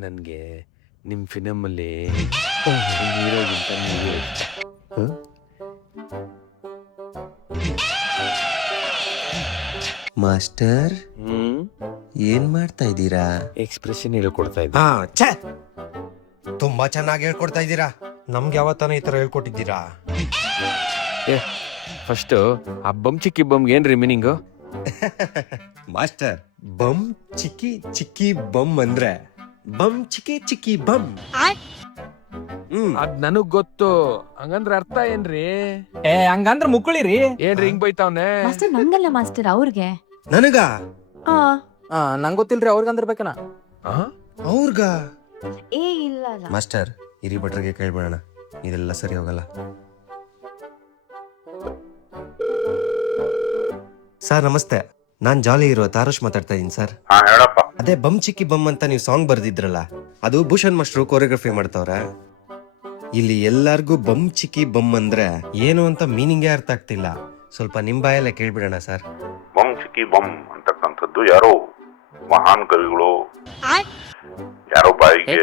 ನನಗೆ ನಿಮ್ಮ ಫಿಲಮಲ್ಲಿ ಹೀರೋಗಿಂತ ನೀವೇ ಇಷ್ಟ. ಮಾಸ್ಟರ್ ಏನ್ ಮಾಡ್ತಾ ಇದ್ದೀರಾ? ಎಕ್ಸ್ಪ್ರೆಷನ್ ಹೇಳ್ಕೊಡ್ತಾ ಇದ್ದೆ. ಛೇ, ತುಂಬಾ ಚೆನ್ನಾಗಿ ಹೇಳ್ಕೊಡ್ತಾ ಇದ್ದೀರಾ. ನಮ್ಗೆ ಯಾವತ್ತಾನ ಈ ತರ ಹೇಳ್ಕೊಟ್ಟಿದ್ದೀರಾ? ಫಸ್ಟ್ ಆ ಬಮ್ ಚಿಕ್ಕಿ ಬಮ್ಗೆ ಏನ್ರಿ ಮೀನಿಂಗು? ಮಾಸ್ಟರ್, ಬಮ್ ಚಿಕ್ಕಿ ಚಿಕ್ಕಿ ಬಮ್ ಅಂದ್ರೆ ಬಮ್ ಚಿಕ್ಕಿ ಚಿಕ್ಕಿ ಬಮ್. ಅದ್ ನನಗ್ ಗೊತ್ತು, ಹಂಗಂದ್ರ ಅರ್ಥ ಏನ್ರಿ? ಹಂಗಂದ್ರ ಮುಕ್ಕಳಿರಿ. ಏನ್ರಿ ಹಿಂಗ್ ಬೈತಾವ್ನೆ? ಮಾಸ್ಟರ್ ನಂಗಲ್ಲ ಮಾಸ್ಟರ್ ಅವ್ರಿಗೆ. ನನಗ ನಂಗ್ ಗೊತ್ತಿಲ್ರಿ, ಅವ್ರಿಗಂದಿರ್ಬೇಕನ. ಅವ್ರಗ ಏ ಇಲ್ಲ ಅಲ್ಲ. ಮಾಸ್ಟರ್, ಹಿರಿ ಭಟ್ರಿಗೆ ಕೇಳ್ಬಿಡೋಣ, ಇದೆಲ್ಲ ಸರಿ ಹೋಗಲ್ಲ. ಸರ್ ನಮಸ್ತೆ, ನಾನ್ ಜಾಲಿ ಇರೋ ತಾರಶ್ ಮಾತಾಡ್ತಾ ಇದೀನಿ ಸರ್. ಹೇಳಪ್ಪ. ಅದೇ ಬಮ್ ಚಿಕ್ಕಿ ಬಮ್ ಅಂತ ನೀವು ಸಾಂಗ್ ಬರ್ದಿದ್ರಲ್ಲ, ಅದು ಭೂಷಣ್ ಮಾಸ್ಟ್ರು ಕೊರಿಯೋಗ್ರಫಿ ಮಾಡ್ತಾವ್ರ. ಇಲ್ಲಿ ಎಲ್ಲಾರ್ಗೂ ಬಮ್ ಚಿಕ್ಕಿ ಬಮ್ ಅಂದ್ರೆ ಏನು ಅಂತ ಮೀನಿಂಗೇ ಅರ್ಥ ಆಗ್ತಿಲ್ಲ. ಸ್ವಲ್ಪ ನಿಮ್ ಬಾಯಲ್ಲೇ ಕೇಳ್ಬಿಡೋಣ ಸರ್. ಬಮ್ ಚಿಕ್ಕಿ ಬಮ್ ಅಂತಕ್ಕಂಥದ್ದು ಯಾರೋ ಮಹಾನ್ ಕವಿಗಳು ಯಾರೋ ಬಾಯಿಗೆ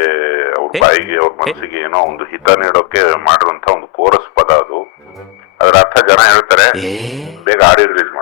ಅವ್ರ ಮನಸ್ಸಿಗೆ ಏನೋ ಒಂದು ಹಿತ ನೀಡೋಕೆ ಮಾಡಿರುವಂತ ಒಂದು ಕೋರಸ್ ಪದ ಅದು. ಅದರ ಅರ್ಥ ಜನ ಹೇಳ್ತಾರೆ, ಬೇಗ ಆಡಿಯೋ ರಿಲೀಸ್